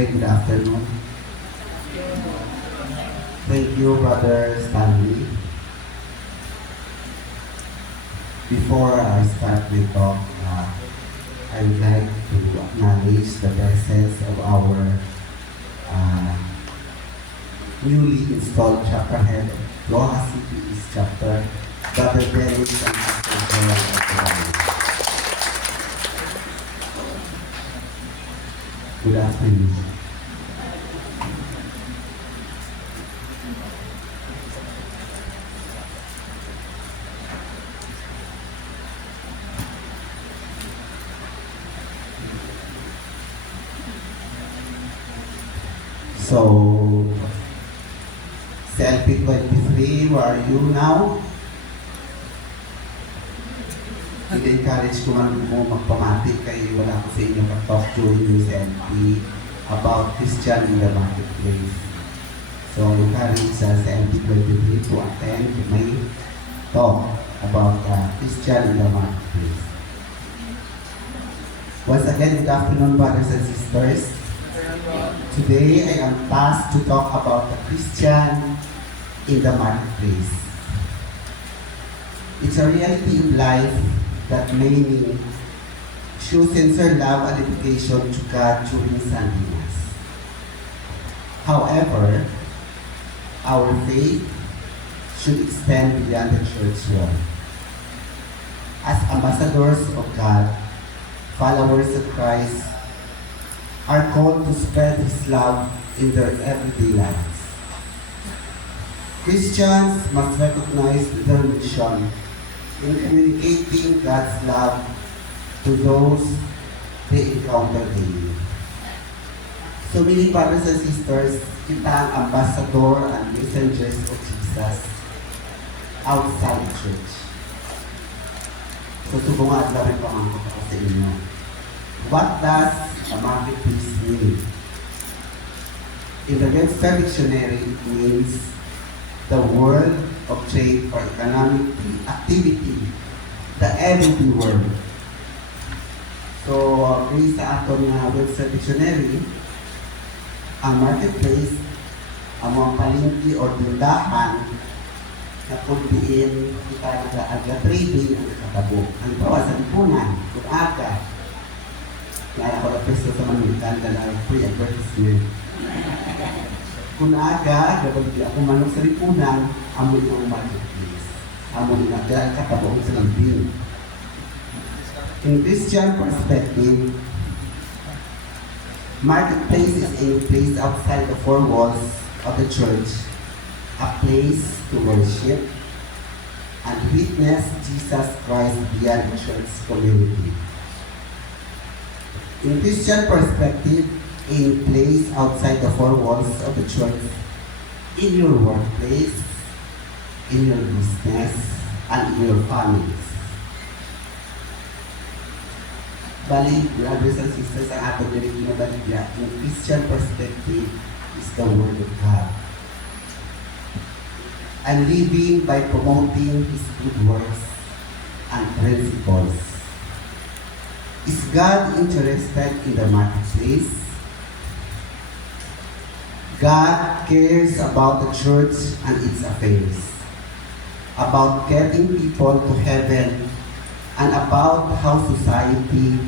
Again, good afternoon. Thank you, Brother Stanley. Before I start my talk, I would like to acknowledge the presence of our newly installed chapter head of Loha City East Chapter, Brother Derek and Sister Joel Aguilar. Good afternoon. So, CLP 23, where are you now? I-encourage ko man mo magpamatik kayo wala ko sa inyo ka-talk during yung CLP about Christian in the marketplace. So, encourage sa CLP 23 to attend my talk about Christian in the marketplace. Once again, good afternoon, brothers and sisters. Today, I am tasked to talk about the Christian in the marketplace. It's a reality in life that many show sincere love and dedication to God during Sunday Mass. However, our faith should extend beyond the church wall. As ambassadors of God, followers of Christ, are called to spread His love in their everyday lives. Christians must recognize their mission in communicating God's love to those they encounter daily. So many brothers and sisters, kita ang ambassador and messengers of Jesus outside the church. So subungan at rin pamangkot ako sa inyo. What does a marketplace mean? In the Webster Dictionary, it means the world of trade or economic activity, the everyday world. So, based sa aton na Webster Dictionary, ang marketplace, ang mga palengke o tindahan na kung diin kita nag-trading ang katabo. Ang bawa sa lipunan, kung aga, kaya ako na presto sa manutan na pre-advertisement. Kung aga, gabagi ako manok sa lipunan, amoy ang marketplace. Amoy na dahil katabaong sa lambing. In Christian perspective, marketplace is a place outside the four walls of the church, a place to worship and witness Jesus Christ beyond the church community. In Christian perspective, a place outside the four walls of the church, in your workplace, in your business, and in your families. Bali, brothers and sisters, ang ating nilinabaligya, in Christian perspective, is the Word of God. And living by promoting His good works and principles. Is God interested in the marketplace? God cares about the church and its affairs, about getting people to heaven, and about how society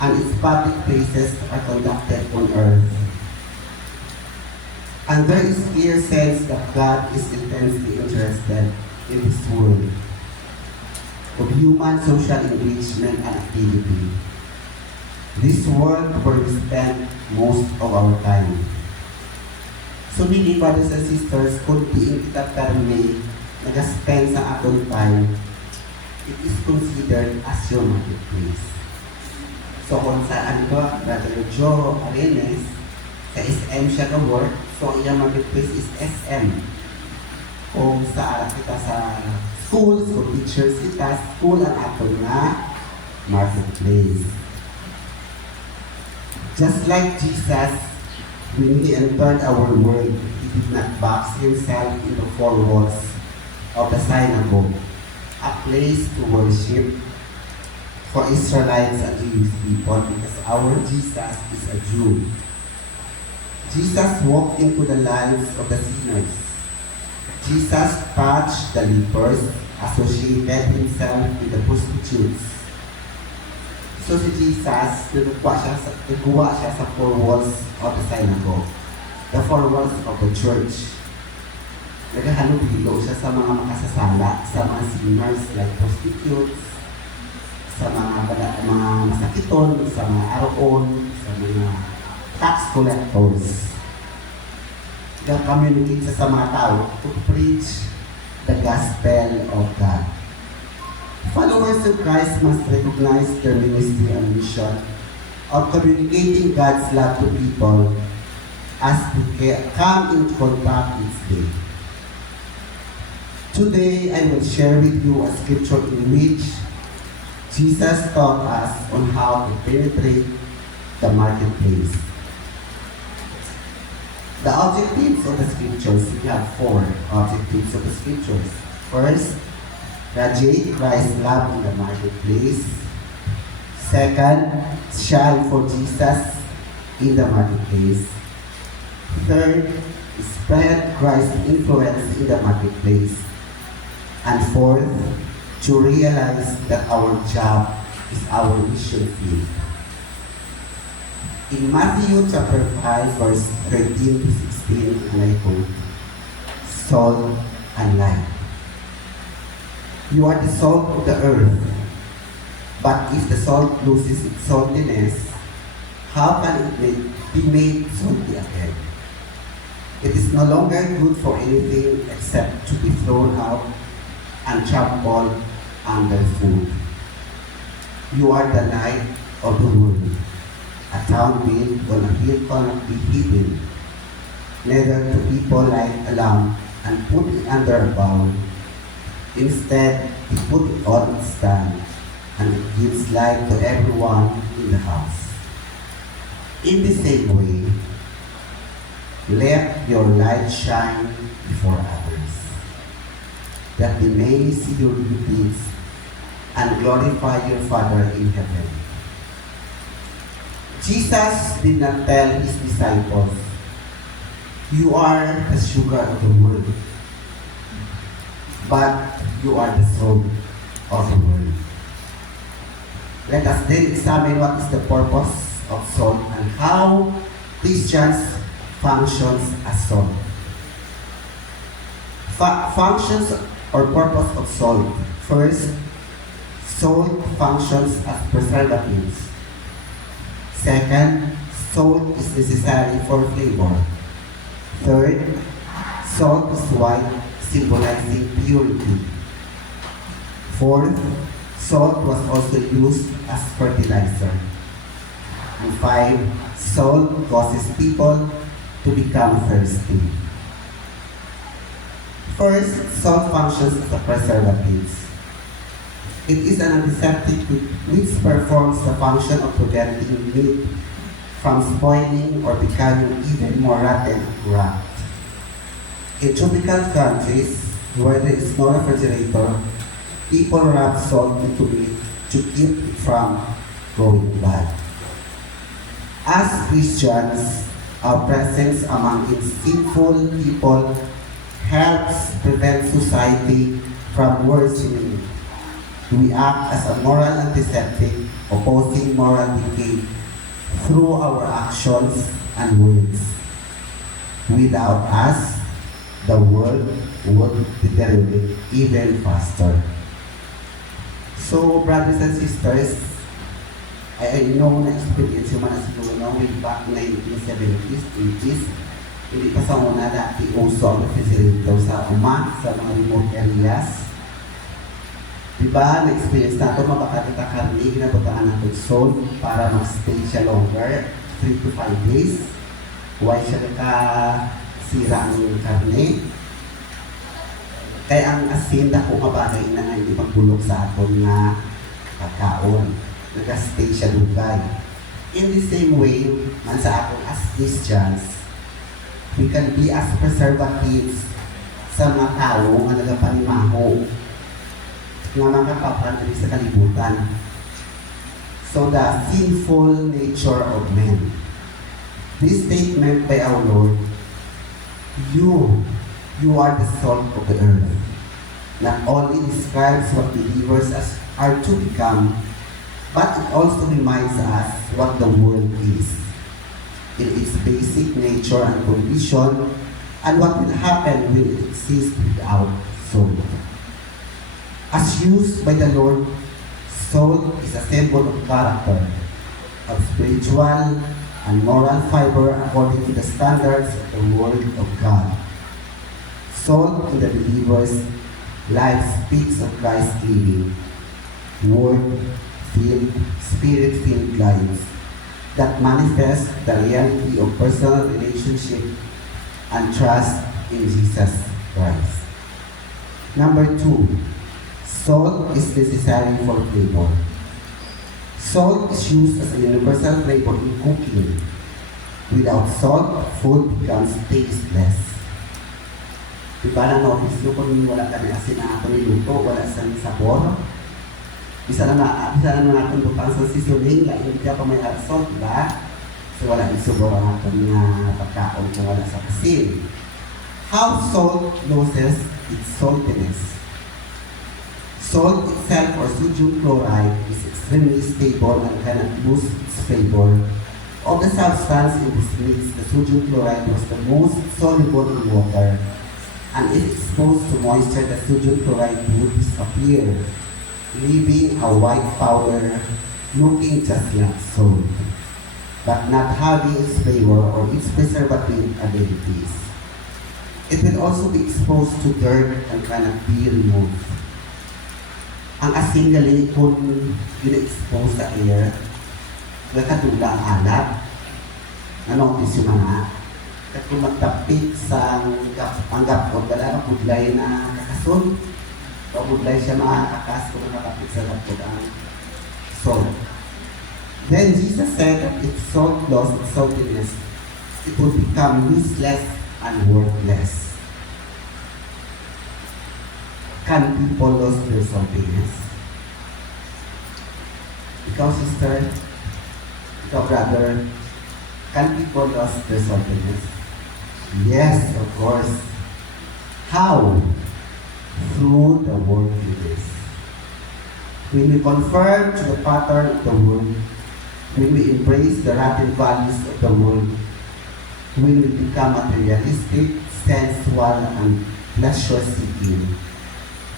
and its public places are conducted on earth. And there is clear sense that God is intensely interested in this world of human social engagement and activity. This world where we spend most of our time. So many brothers and sisters, kung diin kita karne, nag-spend sa atong time, it is considered as your marketplace. So kung saan ba, Brother Joe Arenes, sa SM siya ka-work, so iyang marketplace is SM. Kung saan kita sa schools, kung teachers kita, school ang aton na marketplace. Just like Jesus, when He entered our world, He did not box Himself in the four walls of the synagogue, a place to worship for Israelites and Jewish people, because our Jesus is a Jew. Jesus walked into the lives of the sinners. Jesus touched the lepers, associated himself with the prostitutes. So si Jesus, nagkuha siya sa four walls of the synagogue, the four walls of the church. Naghahalubilo siya sa mga makasasala, sa mga sinners like prostitutes, sa mga masakiton, sa mga aroon, sa mga tax collectors. Nag-communicate siya sa mga tao to preach the gospel of God. Followers of Christ must recognize their ministry and mission of communicating God's love to people as they come in contact each day. Today, I will share with you a scripture in which Jesus taught us on how to penetrate the marketplace. The objectives of the scriptures, we have four objectives of the scriptures. First, radiate Christ's love in the marketplace. Second, shine for Jesus in the marketplace. Third, spread Christ's influence in the marketplace. And fourth, to realize that our job is our mission field. In Matthew chapter 5, verse 13 to 16, and I quote, "Salt and light. You are the salt of the earth. But if the salt loses its saltiness, how can it be made salty again? It is no longer good for anything except to be thrown out and trampled underfoot. You are the light of the world. A town built on a hill cannot be hidden. Neither do people light a lamp and put it under a bowl. Instead, they put it on its stand, and it gives light to everyone in the house. In the same way, let your light shine before others, that they may see your good deeds and glorify your Father in heaven." Jesus did not tell his disciples, "You are the sugar of the world, but you are the salt of the world." Let us then examine what is the purpose of salt and how Christians functions as salt. Functions or purpose of salt. First, salt functions as preservatives. Second, salt is necessary for flavor. Third, salt is white, symbolizing purity. Fourth, salt was also used as fertilizer. And five, salt causes people to become thirsty. First, salt functions as a preservative. It is an antiseptic which performs the function of preventing meat from spoiling or becoming even more rotten and corrupt. In tropical countries, where there is no refrigerator, people wrap salt into meat to keep it from going bad. As Christians, our presence among its sinful people helps prevent society from worsening. We act as a moral antiseptic, opposing moral decay through our actions and words. Without us, the world would deteriorate even faster. So, brothers and sisters, I know na experience yung mga siguro way back 1970s, 80s, hindi pa sa una dati uso ang refrigerator sa sa mga remote areas. Diba, na-experience natin, mabakakita karni, ginabutaan natin salt para mag-stay siya longer, 3 to 5 days. Huwag siya nakasira ang karni. Kaya ang asin, dako mabagay na nga hindi magbulok sa aton nga kakaon. Nag-stay siya lugay. In the same way, man sa aton as Christians, we can be as preservatives sa mga tao nga nagapanimaho nga makapapan sa kalibutan. So the sinful nature of men. This statement by our Lord, you, you are the salt of the earth, not only describes what believers are to become, but it also reminds us what the world is in its basic nature and condition, and what will happen when it exists without salt. As used by the Lord, salt is a symbol of character, of spiritual and moral fiber according to the standards of the Word of God. Salt in the believer's life speaks of Christ's living, Word-filled, Spirit-filled lives that manifest the reality of personal relationship and trust in Jesus Christ. Number 2, salt is necessary for flavor. Salt is used as a universal flavor in cooking. Without salt, food becomes tasteless. Diba na-notice nyo kung wala kami asin na ato niluto, wala sa sabor? Bisa na natin lutang sa seasoning, lain hindi pa may salt, diba? So wala yung sabor ang ating pagkaon kung wala sa asin. How salt loses its saltiness? Salt itself, or sodium chloride, is extremely stable and cannot lose its flavor. Of the substance in this mix, the sodium chloride was the most soluble in water, and if exposed to moisture, the sodium chloride would disappear, leaving a white powder looking just like salt, but not having its flavor or its preservative abilities. It will also be exposed to dirt and cannot be removed. Ang asin galing kung gina-expose sa air, nakatula ang alat, na-notice yung mga, at kung magtapik sa gapon, wala ang budlay na kakasun, o budlay siya makakakas kung nakatapik sa gapon ang salt. Then Jesus said that if salt lost its saltiness, it would become useless and worthless. Can people lose their saltiness? Ikaw, sister, ikaw, brother, can people lose their saltiness? Yes, of course. How? Through the word it is. When we conform to the pattern of the world, when we embrace the rotten values of the world, when we become materialistic, sensual, and pleasure-seeking,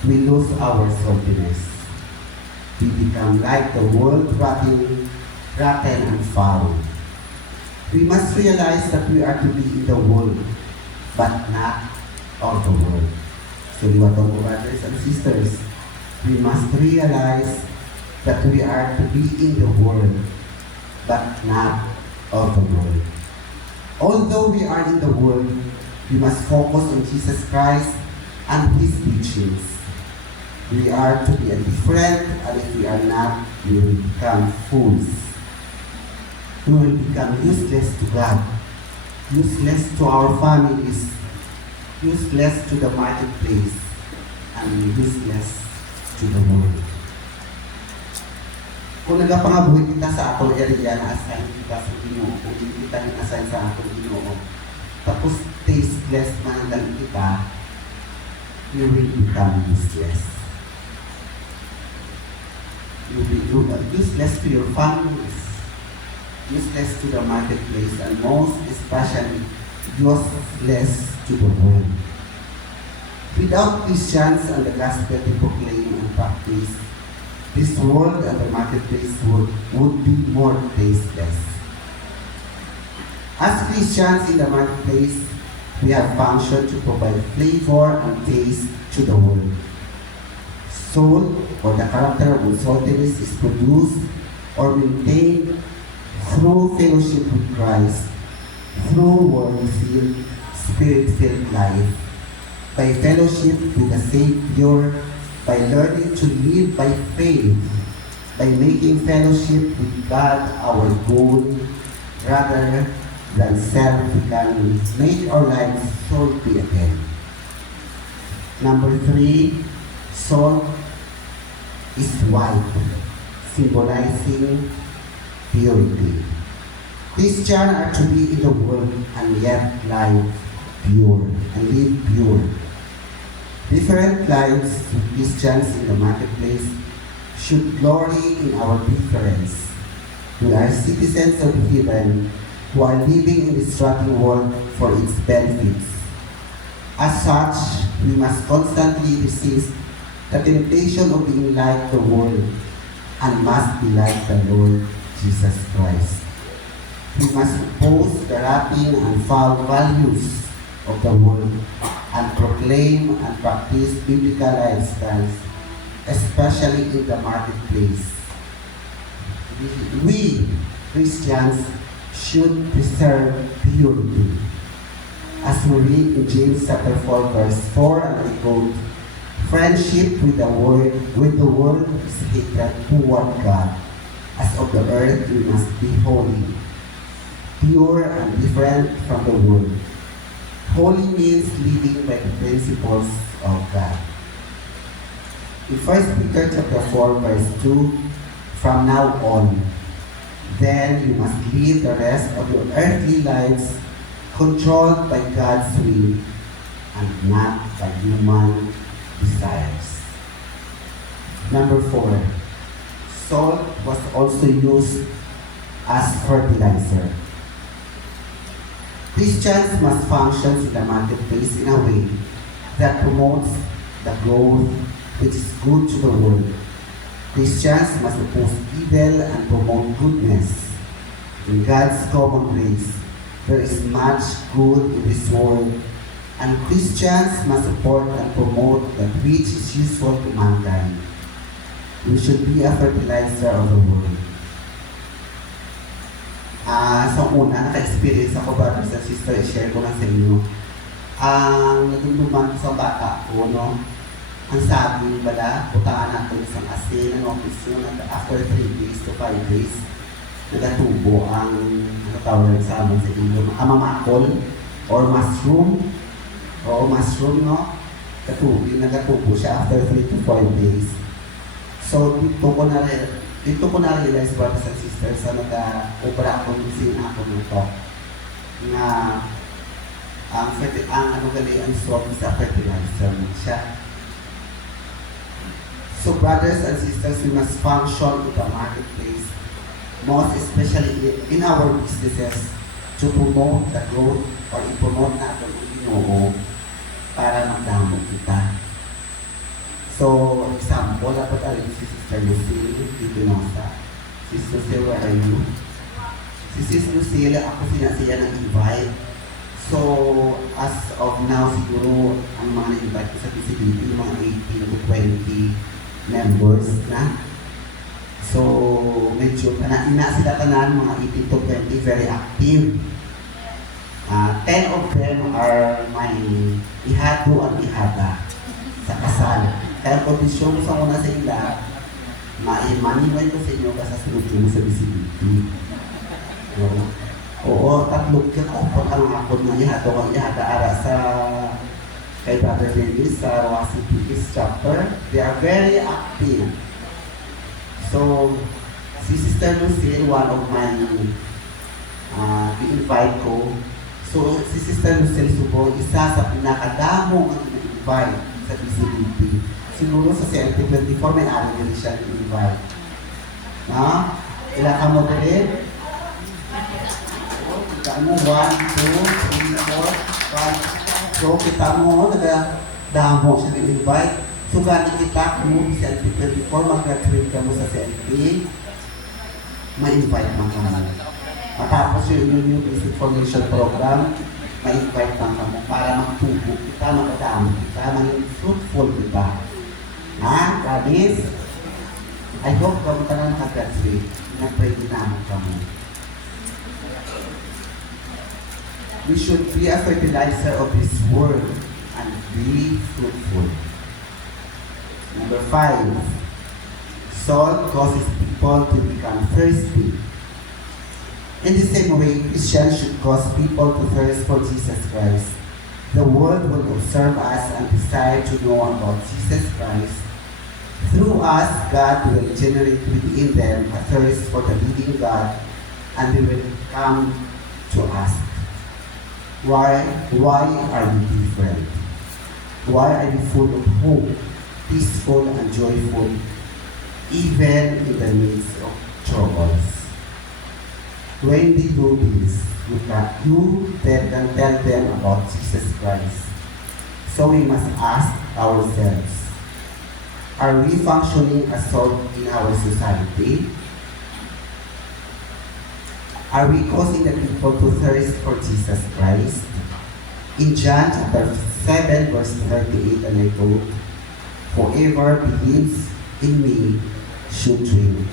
we lose our saltiness. We become like the world, rotten and foul. We must realize that we are to be in the world, but not of the world. So, brothers and sisters, we must realize that we are to be in the world, but not of the world. Although we are in the world, we must focus on Jesus Christ and His teachings. We are to be different, and if we are not, we will become fools. We will become useless to God, useless to our families, useless to the marketplace, and useless to the world. Kung nagapangabuhi kita sa atong area na assign kita sa Ginoo, kung hindi kita rin-assign sa atong Ginoo, tapos tasteless man lang kita, you will become useless. You will be useless to your families, useless to the marketplace, and most especially useless to the world. Without Christians and the gospel to proclaim and practice, this world and the marketplace would be more tasteless. As Christians in the marketplace, we have functioned to provide flavor and taste to the world. Soul, or the character of saltiness, is produced or maintained through fellowship with Christ, through word-filled, spirit-filled life, by fellowship with the Savior, by learning to live by faith, by making fellowship with God our goal, rather than self, we can make our lives salty again. Number 3, salt is white, symbolizing purity. Christians are to be in the world and yet live pure and live pure. Different lives with Christians in the marketplace should glory in our difference. We are citizens of heaven who are living in this rotten world for its benefits. As such, we must constantly resist the temptation of being like the world and must be like the Lord Jesus Christ. We must oppose the wrapping and foul values of the world and proclaim and practice biblical lifestyles, especially in the marketplace. We, Christians, should preserve purity. As we read in James chapter 4, verse 4, and I quote, friendship with the world is hatred toward God. As of the earth, we must be holy, pure and different from the world. Holy means living by the principles of God. In 1 Peter chapter 4, verse 2, from now on, then you must live the rest of your earthly lives controlled by God's will and not by human desires. Number 4, salt was also used as fertilizer. Christians must function in the marketplace in a way that promotes the growth which is good to the world. Christians must oppose evil and promote goodness. In God's common grace, there is much good in this world, and Christians must support and promote that which is useful to mankind. We should be a fertilizer of the world. Sa una, naka-experience ako, brothers and sisters, i-share ko lang sa inyo. Ang natulungan ko sa bata ko, no? Ang sabi bala, putaan natin isang asin ng office yun, at after 3 days to 5 days, nagatubo ang tawag sa amin sa ilong, amamakol, or mushroom, o mushroom, no? Nagatubo siya after 3 to 5 days. So, dito ko na-realize, brothers and sisters, sa nag-obra ako sin ako nito, na ang ano gali, ang swab sa fertilizer siya. So, brothers and sisters, we must function in the marketplace, most especially in our businesses, to promote the growth or i-promote natin ang Ginoo para magdamo kita. So, example, dapat alam si Sister Lucille, dito nasa. Sister Lucille, where are you? Si Sister Lucille, ako sinasiya ng invite. So, as of now, siguro, ang mga na-invite ko sa PCBT, mga 18 to 20 members na. So, medyo, ina sila tanan, mga 18 to 20, very active. 10 of them are my ihado at ihada sa kasal. Kaya kondisyon ko sa una sa ila, maniway ko sa inyo kasi sunod mo sa BCBT. Oo, tatlo ka pag ang akod na ihado kang ihada ara sa kay Brother Davis sa Rawasi Peace Chapter. They are very active. So, si Sister Lucille, one of my i-invite ko. So, si Sister Lucille Subo, isa sa pinakadamo ang i-invite sa BCBT. Siguro sa CLT24 may ari nila siya i-invite. Na? Ilan ka mo dali? Kita mo, 1, 2, 3, 4, 5. So, kita mo, nagdamo siya i-invite. So, gani kita kung CLT24, mag-create ka mo sa CLT, ma-invite mo ka na. Matapos yung new basic formation program, ma-invite lang ka mo para magtubo kita, makadamo kita, maging fruitful kita. Ha? Promise? I hope kung ka na nakagraduate, nag-pray din namin kami. We should be a fertilizer of this world and be fruitful. Number 5, salt causes people to become thirsty. In the same way, Christians should cause people to thirst for Jesus Christ. The world will observe us and desire to know about Jesus Christ. Through us, God will generate within them a thirst for the living God and we will come to ask, why are we different? Why are we full of hope, peaceful and joyful, even in the midst of troubles? When we do this, you can tell them about Jesus Christ. So we must ask ourselves, are we functioning as salt in our society? Are we causing the people to thirst for Jesus Christ? In John chapter 7 verse 38, and I quote, "Whoever believes in me should drink.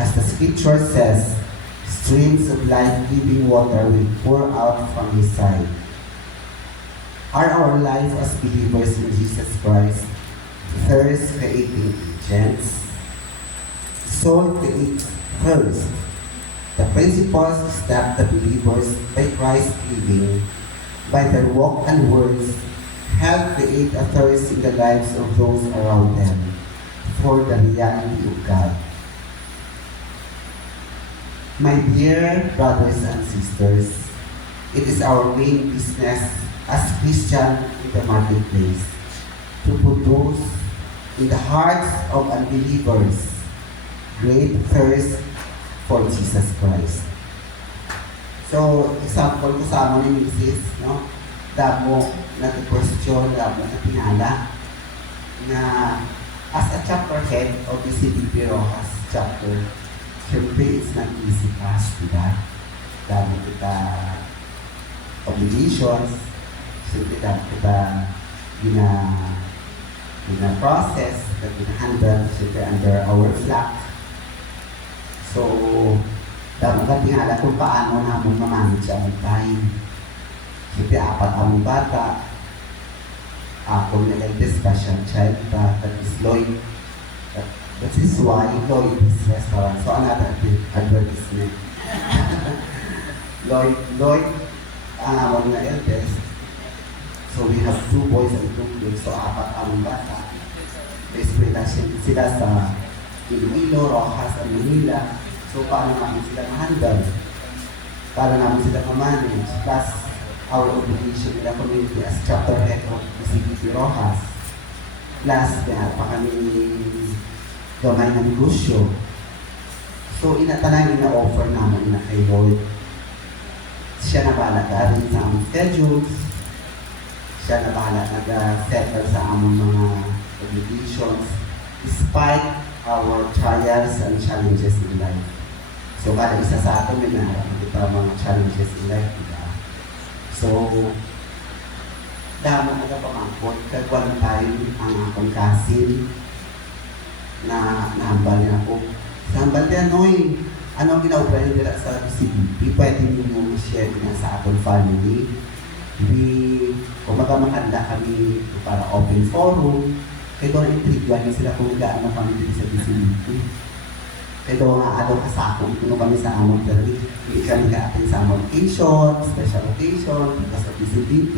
As the scripture says, streams of life-giving water will pour out from his side." Are our lives as believers in Jesus Christ thirst-creating agents? Salt creates thirst. The principles that the believers by Christ living, by their walk and words, help create a thirst in the lives of those around them for the reality of God. My dear brothers and sisters, it is our main business as Christians in the marketplace to produce in the hearts of unbelievers great thirst for Jesus Christ. So, example ko sa amon ni Mrs. No? Damo nag-question, damo natingala na as a chapter head of the CBP Rojas chapter, siyempre it's not easy task, diba? Damo kita obligations, siyempre damo kita process, gina-handle, siyempre under our flag. So, damo ka tingala kung paano namin mamanage ang time. Siyempre, 4 ang bata. Ako na eldest pa siyang child pa. That is Lloyd. That is why Lloyd is restaurant. So, another advertisement. Lloyd, ang amon na eldest. So, we have 2 boys and 2 girls. So, 4 ang bata. Eskwela sila sa Iloilo, Rojas, at Manila. So, paano namin sila ma-handle? Paano namin sila ma-manage? Plus, our obligation in the community as chapter head of the CBP Rojas. Plus, pa kami gamay ng negosyo. So, inatanay ina-offer namin na kay Lord. Siya na bahala rin sa aming schedules. Siya na bahala nag-settle sa aming mga obligations despite our trials and challenges in life. So, kada isa sa atin, may naharap kita mga challenges in life, diba? So, damo na pamangkot, kag one time, ang akong kasin na nahambal niya ako. Nahambal niya, Noy, ano ang ginauplan nila sa CBP? Pwede nyo share niya sa akong family. Kumaga makanda kami para open forum. Kaya doon intriguan niya sila kung gaano kami dito sa CBP. Kaya doon nga ano kasakong kung kami sa amon, pero hindi kami ka-attend sa amon occasion, special occasion, because of the CBP.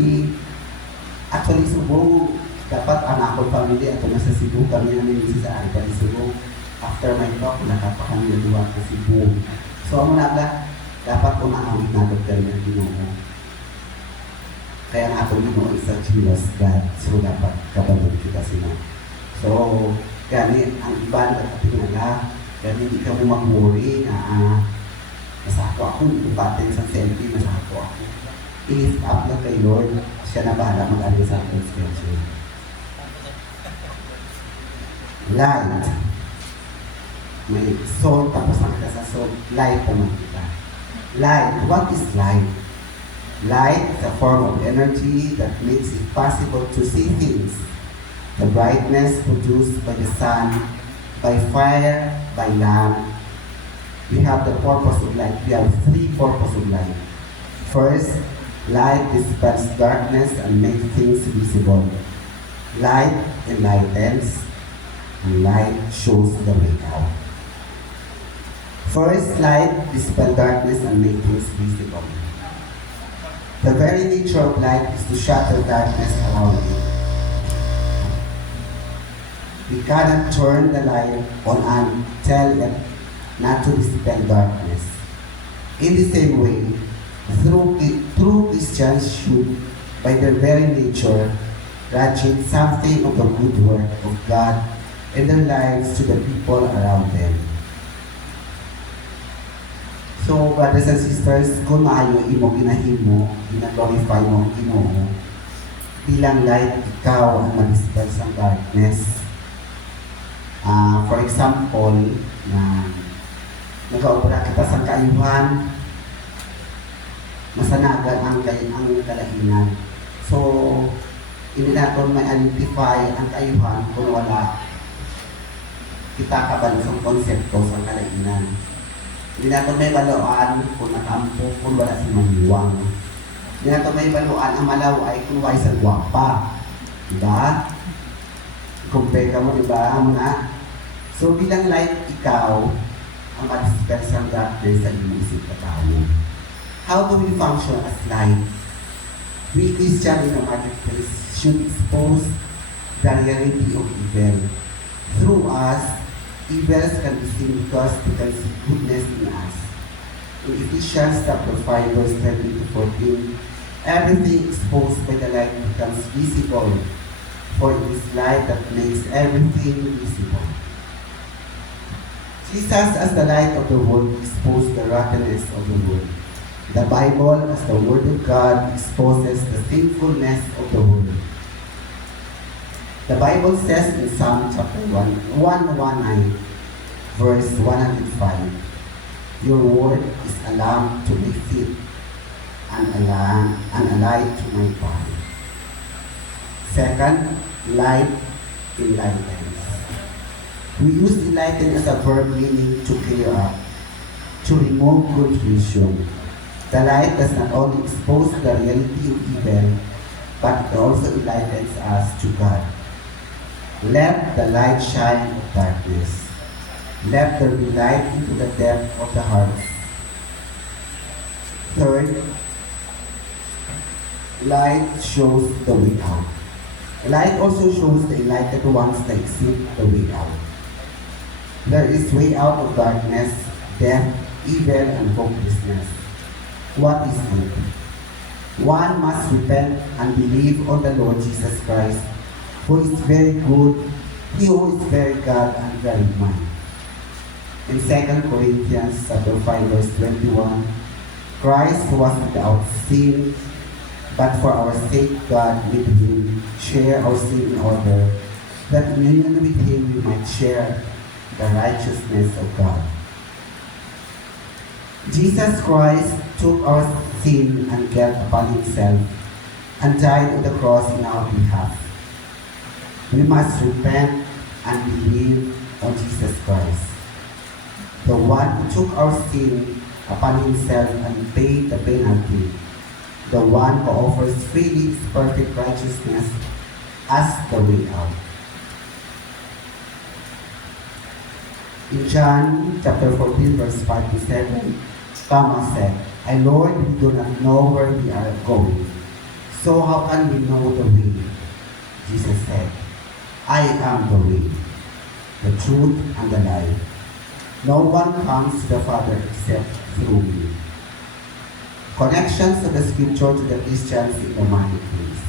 Actually, Subo, dapat ang akong family ato na sa Cebu, kami namin isa sa Aripa ni Subo. After my talk, nakapa kami naluwa sa Cebu. So, ang mga dapat umaawit natin kayo ng Ginoo. Kaya ang atong Ginoo is a jealous God. So, dapat kabalog kita sila. So, gani, ang iba na katingala, gani, hindi ka mo mag-worry na masako ako, hindi ko patin sa selfie, masako ako. I-lift up na kay Lord, siya na bahala mag-alay sa ating schedule. Light. May salt, tapos nakita sa salt, light naman kita. Light, what is light? Light is a form of energy that makes it possible to see things. The brightness produced by the sun, by fire, by lamp. We have the purpose of light. We have 3 purposes of light. First, light dispels darkness and makes things visible. Light enlightens, and light shows the way out. First, light dispels darkness and makes things visible. The very nature of light is to shatter darkness around it. We cannot turn the light on and tell it not to dispel darkness. In the same way, true Christians should, by their very nature, ratchet something of the good work of God in their lives to the people around them. So, brothers and sisters, kung maayo imo ginahimo, gina-glorify mo ang Ginoo, bilang light, ikaw ang mag-dispel sa darkness. For example, na nag-aobra kita sa kaayuhan, masanagan ang kalainan. So, hindi natin ma-identify ang kaayuhan kung wala kita kabalusong konsepto sa kalainan. Hindi natin may baluan kung nakampo, kung wala si maniwang. Hindi natin may baluan ang malaway kung wala sa gwapa. Diba? Compare ka mo, diba? So, bilang light, ikaw ang ma-dispel sa darkness sa inisip na tao. How do we function as light? We Christians in the marketplace should expose the reality of evil. Through us, evils can be seen because they can see goodness in us. In Ephesians chapter 5, verse 13 to 14, everything exposed by the light becomes visible, for it is light that makes everything visible. Jesus, as the light of the world, exposed the rottenness of the world. The Bible, as the Word of God, exposes the sinfulness of the world. The Bible says in Psalm chapter 119, verse 105, your word is a lamp to my feet and a light to my path. Second, light enlightens. We use enlighten as a verb meaning to clear up, to remove confusion. The light does not only expose the reality of evil, but it also enlightens us to God. Let the light shine of darkness. Let there be light into the depth of the hearts. Third, light shows the way out. Light also shows the enlightened ones that seek the way out. There is way out of darkness, death, evil, and hopelessness. What is it? One must repent and believe on the Lord Jesus Christ, who is very good, He who is very God and very mighty. In 2 Corinthians chapter 5, verse 21, Christ was without sin, but for our sake God made Him share our sin in order that in union with Him we might share the righteousness of God. Jesus Christ took our sin and guilt upon Himself and died on the cross in our behalf. We must repent and believe on Jesus Christ, the one who took our sin upon Himself and paid the penalty, the one who offers freely His perfect righteousness as the way out. In John chapter 14, verse 5 to 7, Thomas said, Lord, we do not know where we are going, so how can we know the way? Jesus said, I am the way, the truth, and the life. No one comes to the Father except through me. Connections of the Scripture to the Christians in the marketplace.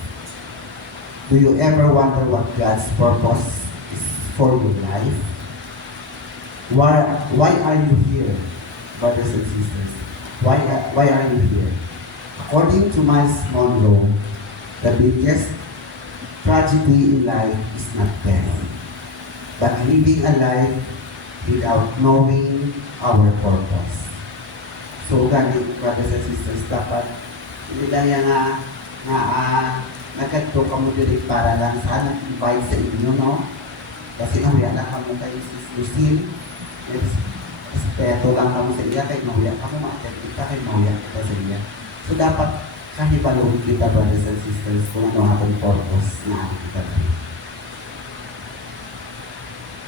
Do you ever wonder what God's purpose is for your life? Why are you here, brothers and sisters? Why are you here? According to Miles Monroe, the biggest tragedy in life is not death, but living a life without knowing our purpose. So, ganit, brothers and sisters, dapat hindi lang yan nagkadto ka mo direct para lang sa nag-invite sa inyo, no? Kasi nahuya lang ka mo kayo Lucille. Respeto lang kamo sa iya, kahit mahuya ka mo, makakit kita, kahit mahuya kita sa iya. So, dapat kahibaloon kita, brothers and sisters, kung ano atong purpose na kita.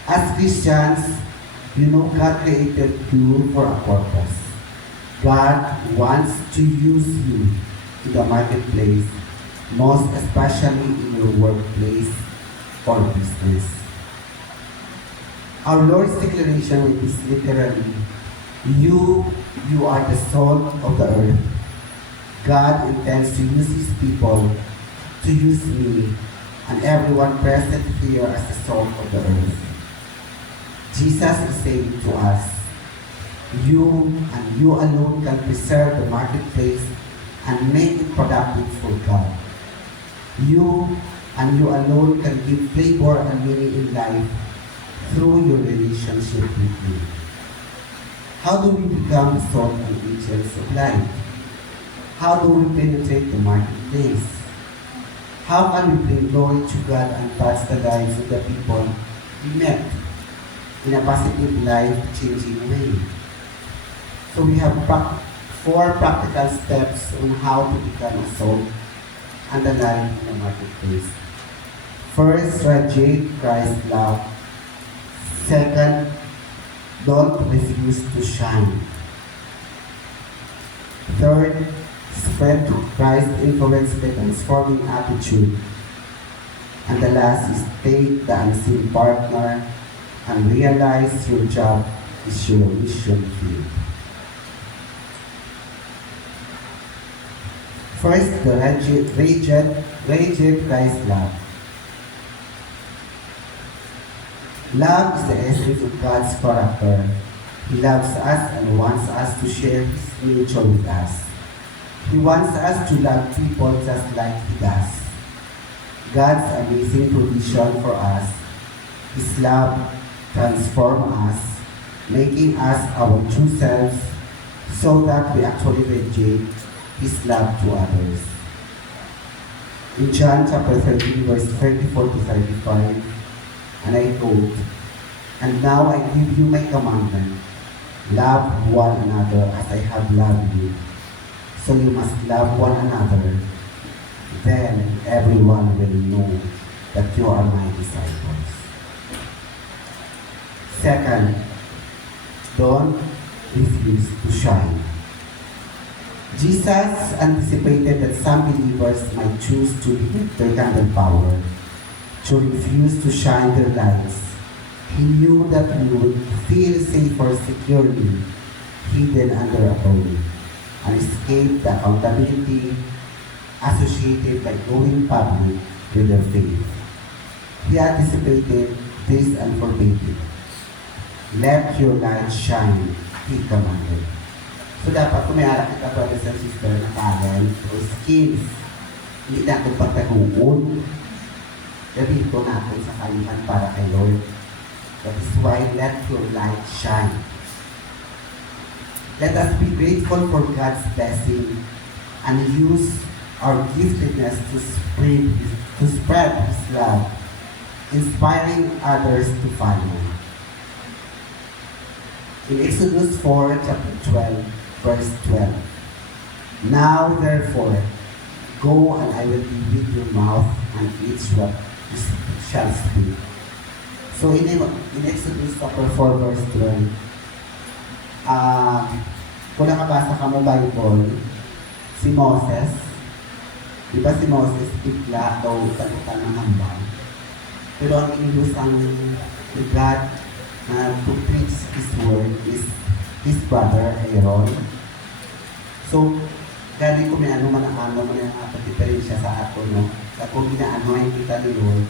As Christians, you know God created you for a purpose. God wants to use you in the marketplace, most especially in your workplace or business. Our Lord's declaration is literally, you You are the salt of the earth. God intends to use His people, to use me, and everyone present here as the salt of the earth. Jesus is saying to us, you and you alone can preserve the marketplace and make it productive for God. You and you alone can give flavor and meaning in life through your relationship with me. How do we become salt and agents of life? How do we penetrate the marketplace? How can we bring glory to God and touch the lives of the people we met in a positive, life-changing way? So we have 4 practical steps on how to become a salt and a light in the marketplace. First, radiate Christ's love. Second, don't refuse to shine. Third, spread Christ's influence by transforming attitude. And the last is take the unseen partner and realize your job is your mission field. First, the radiate Christ's love. Love is the essence of God's character. He loves us and wants us to share His nature with us. He wants us to love people just like He does. God's amazing provision for us, His love transforms us, making us our true selves so that we actually radiate His love to others. In John chapter 13, verse 34 to 35, and I quote, "And now I give you my commandment, love one another as I have loved you. So you must love one another. Then everyone will know that you are my disciples." Second, don't refuse to shine. Jesus anticipated that some believers might choose to limit their candle power, to refuse to shine their lights. He knew that we would feel safer securely hidden under a pole and escape the accountability associated by going public with their faith. He anticipated this and forbade it. Let your light shine, He commanded. So dapat kung may alak kita, brothers and sisters, na talent o skills, hindi natin pagtaguon. Gabito natin sa kalihan para kay Lord. That is why let your light shine. Let us be grateful for God's blessing and use our giftedness to spread His love, inspiring others to follow. In Exodus 4, chapter 12, verse 12, "Now therefore, go and I will be with your mouth and each what you shall speak." So in Exodus chapter 4, verse 12, kung nakabasa ka mo Bible, si Moses, di ba si Moses bigla daw kalutan ng hambang. Pero ang inusang ni God to preach His word is his brother Aaron. So, gani ko may ano man ang ano man ang pagdiferensya sa ato, no? Sa kung gina-anoin kita ni Lord,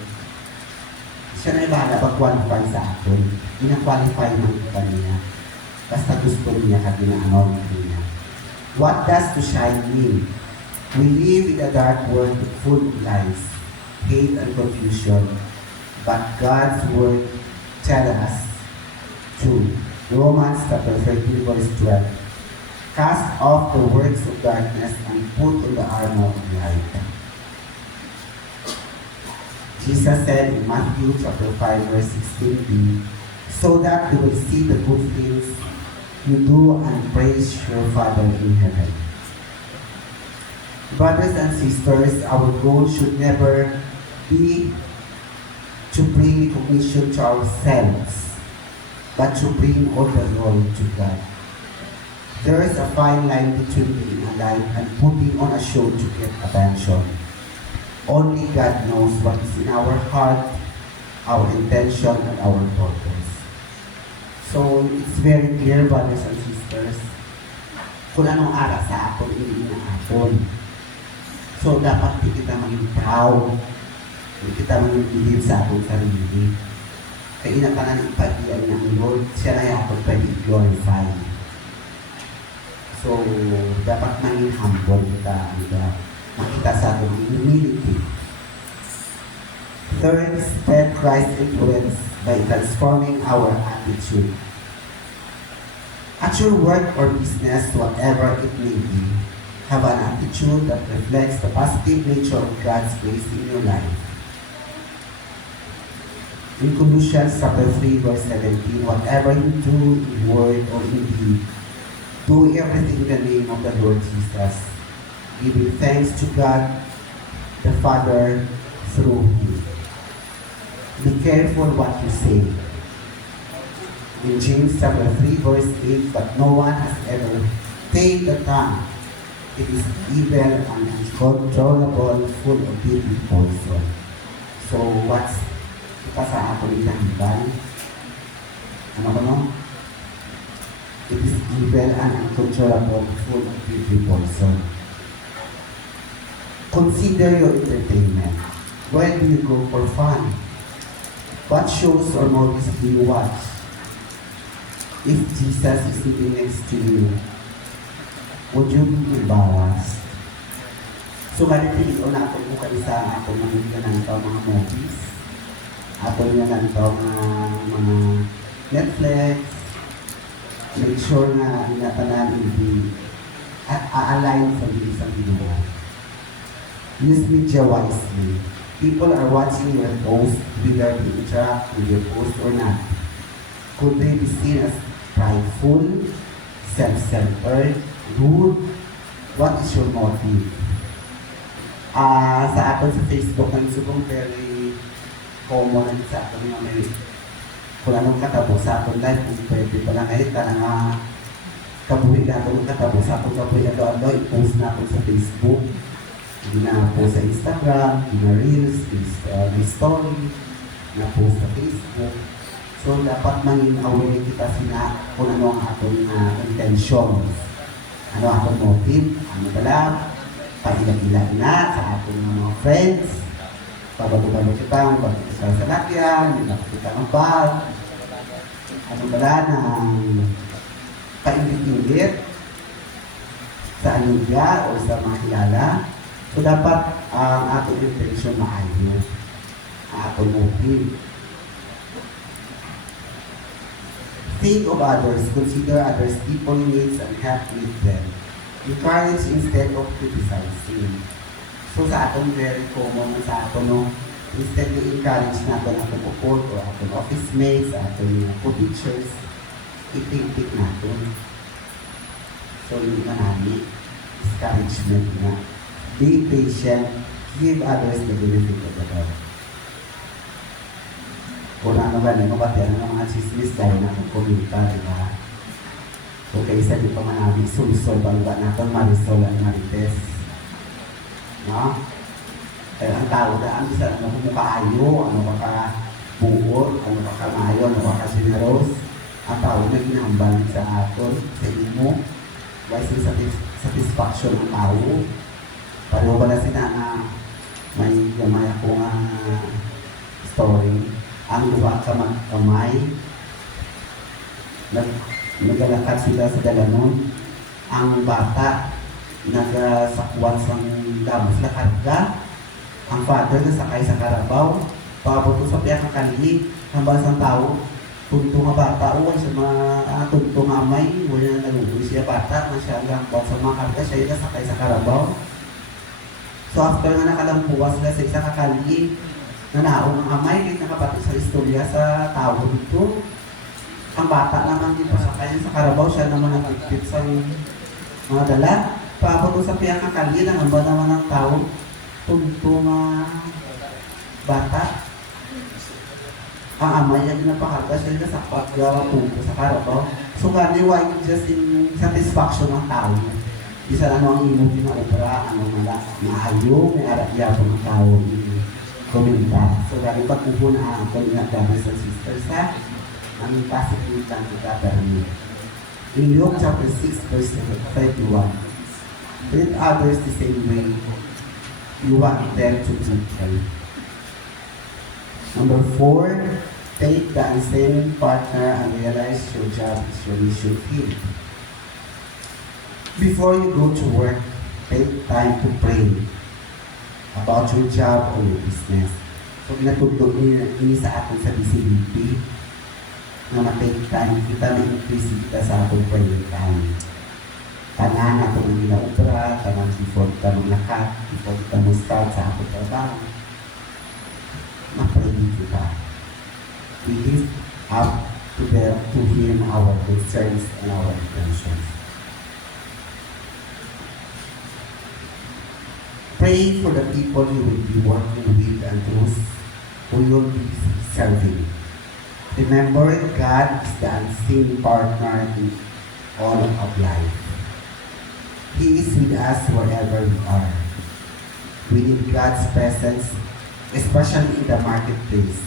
siya na ibahala pag-qualify sa aton. Gina-qualify man kita niya. Basta gusto niya at gina-anoin niya. What does to shine mean? We live in a dark world full of lies, hate, and confusion. But God's word tells us to Romans chapter 13, verse 12. Cast off the works of darkness and put on the armor of light. Jesus said in Matthew chapter 5, verse 16b, "So that you will see the good things you do and praise your Father in heaven." Brothers and sisters, our goal should never be to bring recognition to ourselves, but to bring all the glory to God. There is a fine line between being alive and putting on a show to get attention. Only God knows what is in our heart, our intention, and our purpose. So it's very clear, brothers and sisters, kung anong ara sa aton, hindi na aton. So, dapat di kita maging proud. Hindi kita maging bilib sa atong sarili. Kaya inatangan ipagian ng Lord, siya na yung aton pwede i-glorify. So, dapat maging humble kita. Makita sa ating humility. Third, spread Christ's influence by transforming our attitude. At your work or business, whatever it may be, have an attitude that reflects the positive nature of God's grace in your life. In Colossians chapter 3, verse 17, whatever you do in word or in deed, do everything in the name of the Lord Jesus, giving thanks to God the Father through Him. Be careful what you say. In James chapter 3, verse 8, but no one has ever tamed the tongue. It is evil and uncontrollable, full of deadly poison. So, what's ito sa ato ilahiban? Ano ba no? It is evil and uncontrollable, full of deadly poison. Consider your entertainment. Where do you go for fun? What shows or movies do you watch? If Jesus is sitting next to you, would you be embarrassed? So, manipiliin natin kung kaisa ako ng mga movies, ako ng mga Netflix, make sure na inatanan hindi at a-align sa isang ginawa. Use media wisely. People are watching your post, whether they interact with your post or not. Could they be seen as prideful, self-centered, rude? What is your motive? Sa atin sa Facebook, nagsubong very common sa atin yung may kung anong katabo sa atin live, kung pwede pala ngayon ka na kabuhi na ito ng katabo sa atin kabuhi ito, i-post na ito sa Facebook, gina-post sa Instagram, gina-reels, may story, na-post sa Facebook. So, dapat maging aware kita kung ano ang ating intentions. Ano ang ating motive, ano pala, pailag-ilag na sa ating mga friends, pabago-bago kita, bago kita sa lakyan, bago kita ng bag, ano pala ng paingit-ingit sa anigya o sa mga kilala. So, dapat ang ating intention maayos, ang ating motive. Think of others, consider others' people needs and help with them. Encourage instead of criticizing. So sa atin, very common sa atin, no? Instead na encourage natin ang pupuport o ating office mates, ating co-teachers, itik-tik natin. So hindi ka namin, discouragement na. Be patient, give others the benefit of the doubt. Kung ano ba, mabatian ng mga chismis dahil natin kumita, di ba? So, kaya isa di pa manabig, sul-sol, bangga natin, marisol at marites. No? Kaya ang tao daan, bisa ano kung kaayo, ano ba ka buod, ano ba ka mayo, ano ba ka sineros, ang tao na ginambal sa aton, sa imo, why is satisfaction ng tao? Pareho ba na sila na may gamay akong story? Ang luha ka magkamay, nagalakad sila sa dalanon. Ang bata, nagasakwat sa damos na karga. Ang father, nasakay sa karabaw. Pabuto sa piyak ng kalihi, hambal sa tao. Tunto nga bata, o sa mga tunto nga amay, wala na nalugoy siya bata, masya hambal sa mga karga, siya yung nasakay sa karabaw. So after nga nakalampuwas sila sa isang kakalihi, nanaon ang amay, kahit nakapatid sa istorya sa tao dito. Ang bata naman dito sa kanya sa karabaw, siya naman nagpipit sa mga dala. Paabot sa piyang kakali, nangamba naman ng tao, tunto nga bata. Ang amay niya napakarga, siya nasapat, gawa tunto sa karabaw. So gani, why just in satisfaction ng tao. Isa ano ang imo pinaopera, ano maayo, may arapyapo ng tao. Komenta. So, dahil pagkupo na ako nga brothers and sisters, ha? Ang positive lang kita permit. In Luke chapter 6, verse 31, treat others the same way you want them to treat you. Number 4, take the unseen partner and realize your job is your mission field. Before you go to work, take time to pray about your job or your business. So, natutulog ini sa atin sa disability na ma-take time kita na increase kita sa atong prayer time. Tanan ato ang ginaubra, tanan before kita maglakat, before kita mag-start sa atong trabaho. Ma-pray kita. We lift up to Him our concerns and our intentions. Pray for the people you will be working with and those who you will be serving. Remember, God is the unseen partner in all of life. He is with us wherever we are. We need God's presence, especially in the marketplace.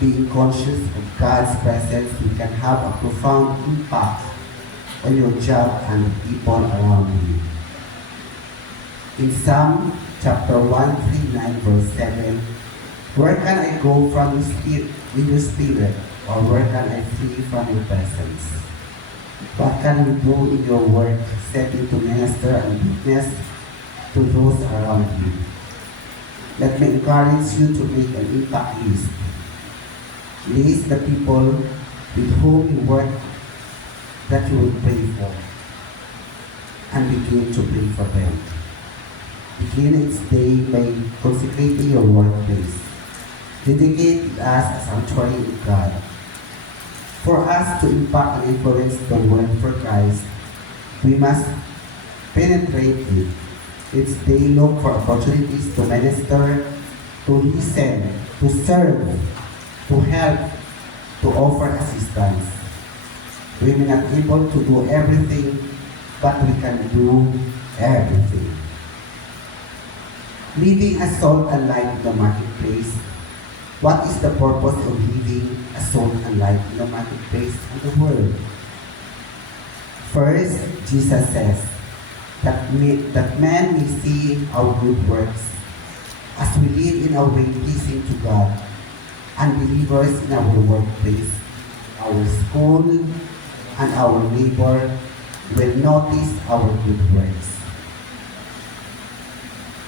Being conscious of God's presence, we can have a profound impact on your job and the people around you. In Psalm chapter 139, verse 7, where can I go from your spirit, or where can I flee from your presence? What can you do in your work, setting to minister and witness to those around you? Let me encourage you to make an impact list. List the people with whom you work that you will pray for, and begin to pray for them. Begin each day by consecrating your workplace. Dedicate us a sanctuary of God. For us to impact and influence the world for Christ, we must penetrate it. Each day look for opportunities to minister, to listen, to serve, to help, to offer assistance. We may not be able to do everything, but we can do everything. Living as salt and light in the marketplace. What is the purpose of living as salt and light in the marketplace and the world? First, Jesus says that men may see our good works as we live in a way pleasing to God, and believers in our workplace, our school, and our neighbor will notice our good works.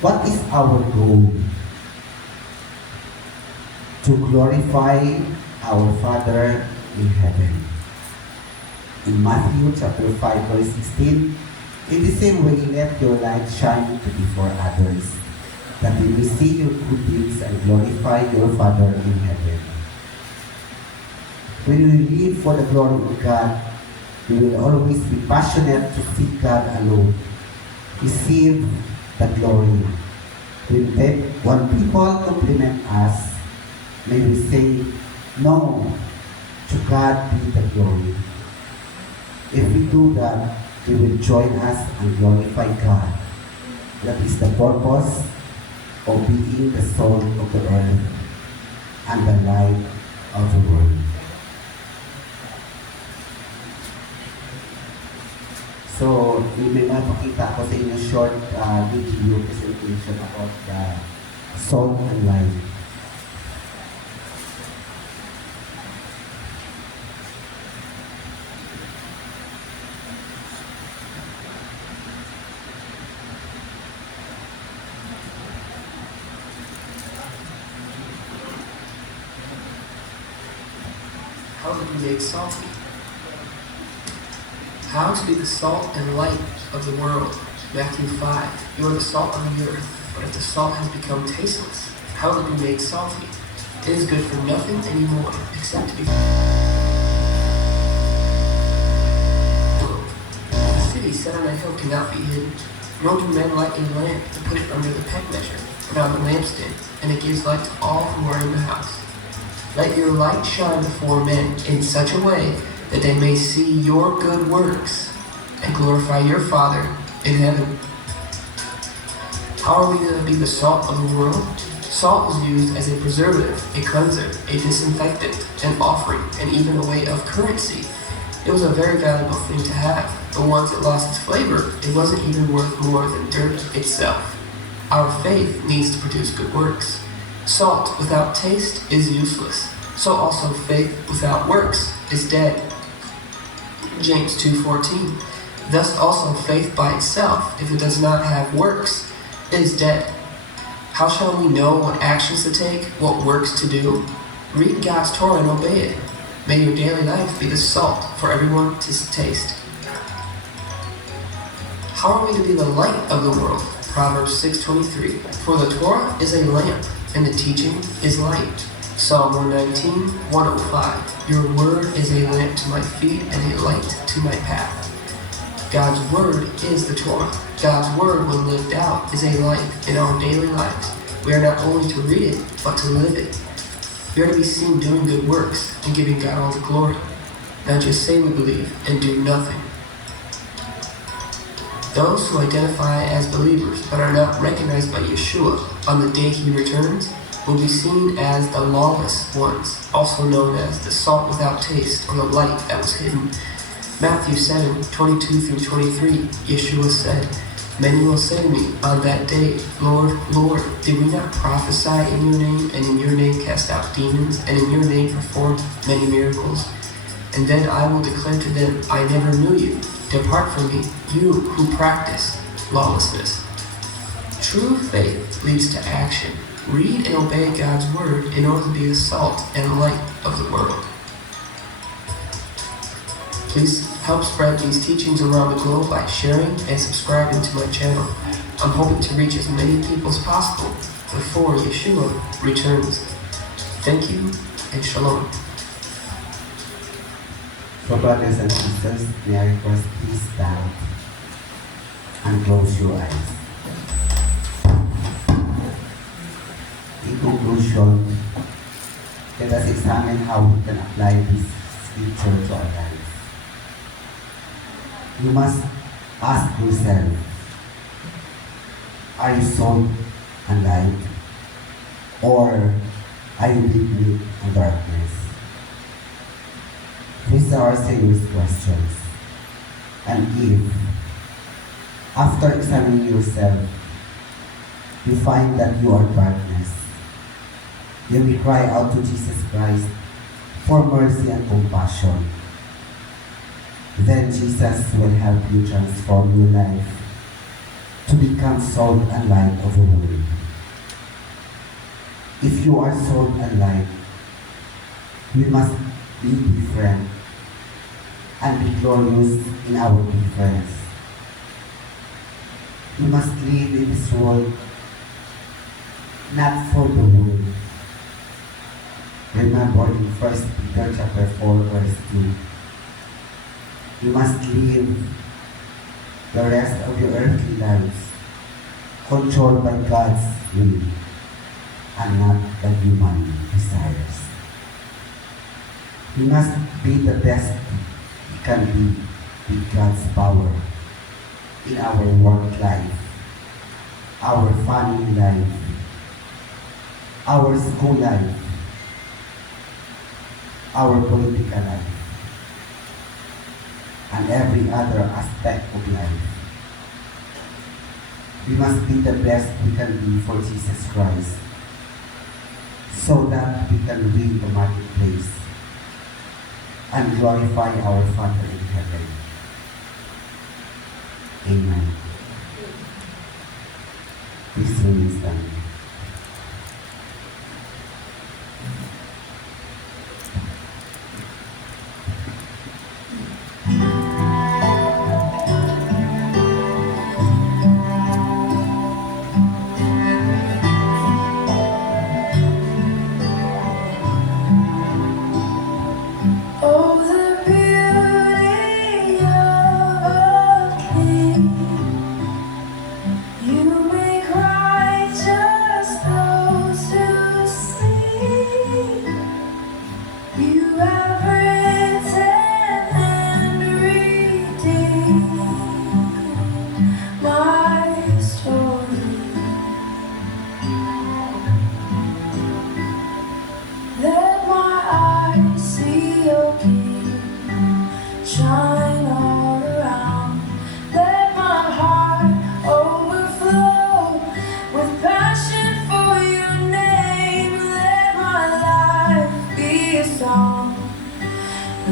What is our goal? To glorify our Father in heaven. In Matthew chapter 5, verse 16, in the same way, let your light shine before others, that they may see your good deeds and glorify your Father in heaven. When we live for the glory of God, we will always be passionate to seek God alone, receive the glory. When people compliment us, may we say, no, to God be the glory. If we do that, He will join us and glorify God. That is the purpose of being the salt of the earth and the light of the world. So, may mapakita ko sa inyo short video presentation about the salt and light. How to be made salty. How to be the salt and light of the world. Matthew 5. You are the salt of the earth, but if the salt has become tasteless, how to be made salty? It is good for nothing anymore, except to be a city set on a hill cannot be hidden. Nor do men light a lamp to put it under the peg measure, but on the lampstand, and it gives light to all who are in the house. Let your light shine before men in such a way that they may see your good works and glorify your Father in heaven. How are we to be the salt of the world? Salt is used as a preservative, a cleanser, a disinfectant, an offering, and even a way of currency. It was a very valuable thing to have, but once it lost its flavor, it wasn't even worth more than dirt itself. Our faith needs to produce good works. Salt without taste is useless, so also faith without works is dead. James 2:14. Thus also faith by itself, if it does not have works, is dead. How shall we know what actions to take, what works to do? Read God's Torah and obey it. May your daily life be the salt for everyone to taste. How are we to be the light of the world? Proverbs 6:23. For the Torah is a lamp, and the teaching is light. Psalm 119, 105. Your word is a lamp to my feet and a light to my path. God's word is the Torah. God's word, when lived out, is a light in our daily lives. We are not only to read it, but to live it. We are to be seen doing good works and giving God all the glory, not just say we believe and do nothing. Those who identify as believers but are not recognized by Yeshua on the day he returns will be seen as the lawless ones, also known as the salt without taste or the light that was hidden. Matthew 7:22-23, Yeshua said, Many will say to me on that day, Lord, Lord, did we not prophesy in your name, and in your name cast out demons, and in your name perform many miracles? And then I will declare to them, I never knew you. Depart from me, you who practice lawlessness. True faith leads to action. Read and obey God's word in order to be the salt and light of the world. Please help spread these teachings around the globe by sharing and subscribing to my channel. I'm hoping to reach as many people as possible before Yeshua returns. Thank you and shalom. So brothers and sisters, may I request please stand and close your eyes. In conclusion, let us examine how we can apply this scripture to our lives. You must ask yourself, are you salt and light, or are you living in darkness? These are serious questions. And if, after examining yourself, you find that you are darkness, then we cry out to Jesus Christ for mercy and compassion. Then Jesus will help you transform your life to become salt and light of the world. If you are salt and light, we must be different and be glorious in our difference. We must live in this world, not for the world. Remember in 1 Peter chapter 4, verse 2, you must live the rest of your earthly lives controlled by God's will and not the human desires. We must be the best we can be with God's power in our work life, our family life, our school life, our political life, and every other aspect of life. We must be the best we can be for Jesus Christ, so that we can win the marketplace and glorify our Father in heaven. Amen. Please remain standing. You make righteous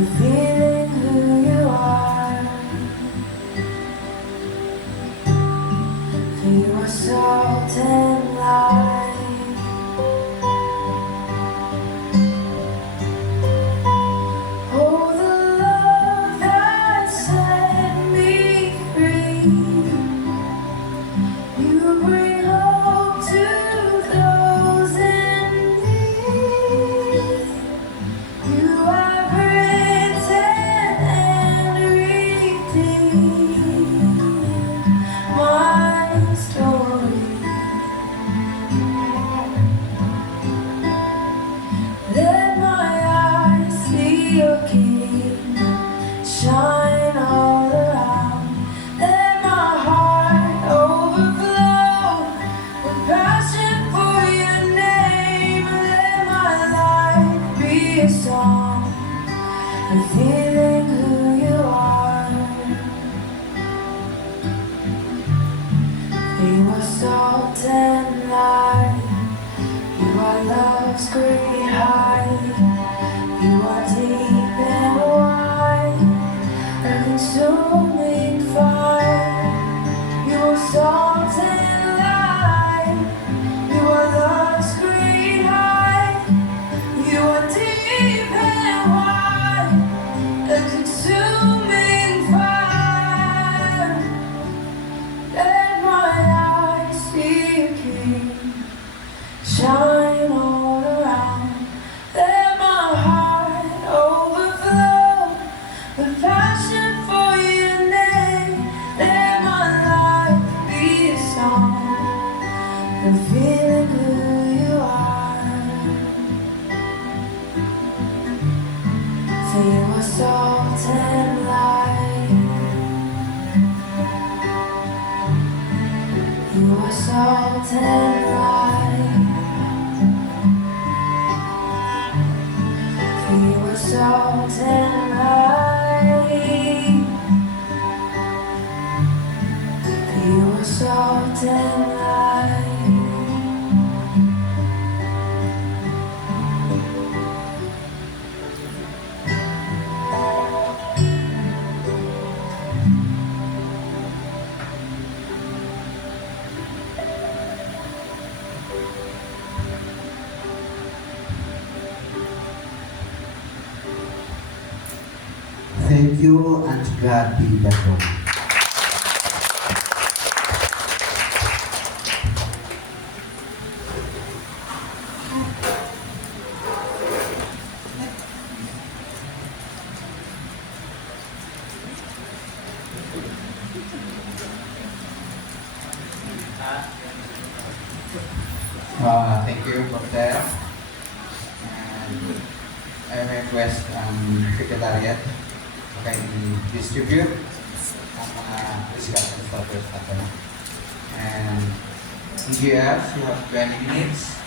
feeling who you are. You are salt and light. Oh, the love that set me free. You bring hope to those in need. You have written and redeemed my story. Let my eyes see your kingdom shine all around. Let my heart overflow with passion for your name. Let my life be a song, revealing who you are. You are salt and light. You are love's great height. You are deep and wide, a consuming fire. You are salt and light. You are love's great height. You are deep and wide, a consuming fire. Let my eyes see your King shine all around. Let my heart overflow with passion for your name. Let my life be a song, revealing who you are. For you are salt and light. You are salt and light. You are salt and light. You are salt and light. Thank you, and to God be the glory. Thank you for that. And I request Secretariat distribute ang mga discussion starters natin. And EGFs, you have 20 minutes.